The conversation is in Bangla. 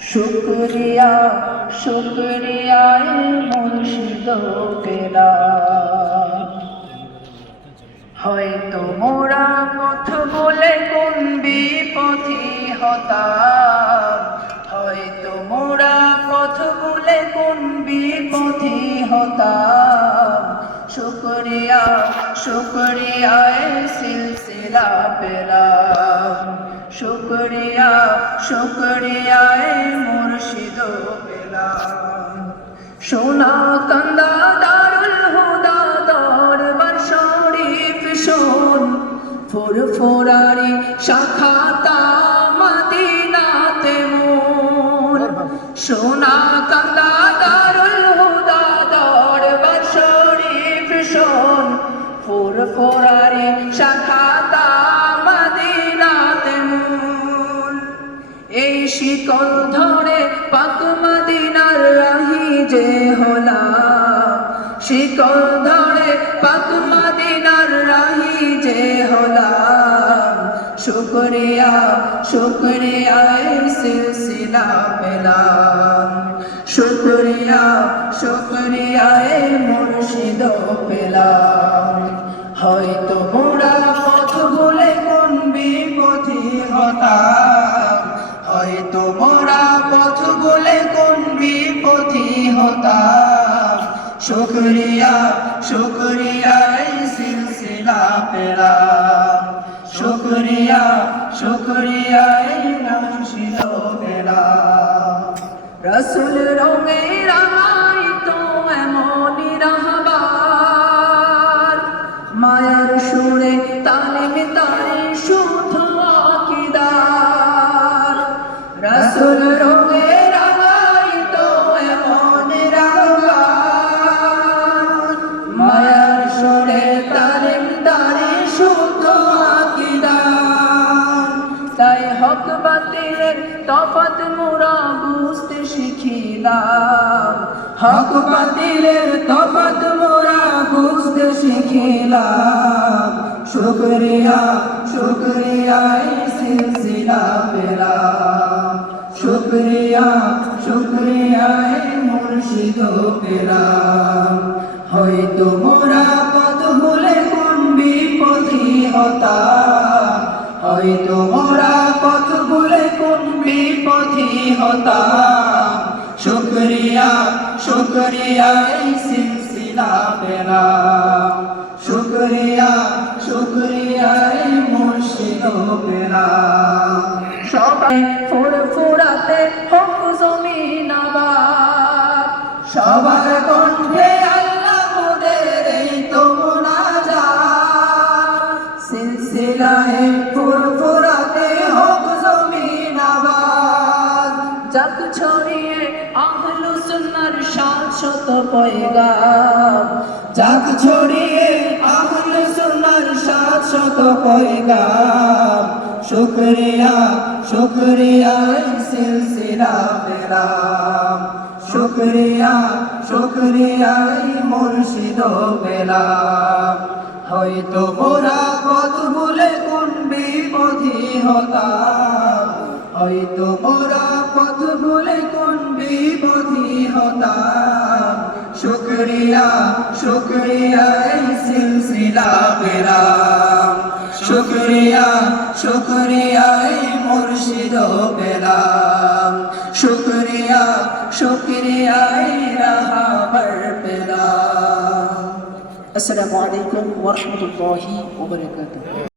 শুক্রিয়া শুক্রিয়ায় মুর্শিদ পেলা হয়তো মোরা পথ বলে কোন বিপথি হতাম হয়তো মোরা পথ বলে কোন বিপথি হতাম শুক্রিয়া শুক্রিয়ায় সিলসিলা পেলাম। শুক্রিয়া শুক্রিয়ায় মুর্শিদ সোনা কান্দা দারুল হুদা দরবার শরীফ শোন। ফুরফুরারি শাখাতা মদিনাতে মোর সোনা কান্দা দারুল হুদা দরবার শরীফ শোন। ফুরফুরারি শাখাতা মদিনাতে শিকল ধরে পাক মদিনার রাহি যে হলা শিকল ধরে পাক মদিনার রাহি যে হলা শুক্রিয়া শুক্রিয়া সিলসিলা পেলাম। শুক্রিয়া শুক্রিয়া মুর্শিদ পেলাম। হয়তো মোরা হতাম শুক্রিয়া শুক্রিয়া সিলসিলা পেলাম শুক্রিয়া শুক্রিয়া মুর্শিদ পেলাম রসুল রঙে রামাই তাই হক বাতিলের তফাত মোরা বুঝতে শিখিলাম। হক বাতিলের তফাত মোরা বুঝতে শিখিলাম। শুক্রিয়া শুক্রিয়া সিলসিলা পেলাম। শুক্রিয়া শুক্রিয়া মুর্শিদ পেলাম। হয়তো মোরা পথ ভুলে হতাম। হয়তো মোরা হতাম। শুক্রিয়া শুক্রিয়া সিলসিলা পেলাম শুক্রিয়া শুক্রিয়া মুর্শিদ পেলাম সবাই সবার কণ্ঠে যাক ছড়িয়ে আহলু সুন্নার শাশ্বত পয়গাম। যাক ছড়িয়ে আহলু সুন্নার শাশ্বত পয়গাম। শুক্রিয়া শুক্রিয়া সিলসিলা পেলাম। শুক্রিয়া শুক্রিয়া মুর্শিদ পেলাম। হয়তো মোরা পথ ভুলে কোন বিপথি হতাম। হয়তো মোরা পথ ভুলে কোন বিপথি হতাম? শুক্রিয়া শুক্রিয়া সিলসিলা পেলাম। শুক্রিয়া শুক্রিয়া মুর্শিদ পেলাম। শুক্রিয়া শুক্রিয়া রাহাবার পেলাম। আসসালামু আলাইকুম ওয়া রাহমাতুল্লাহি ওয়া বারাকাতুহু।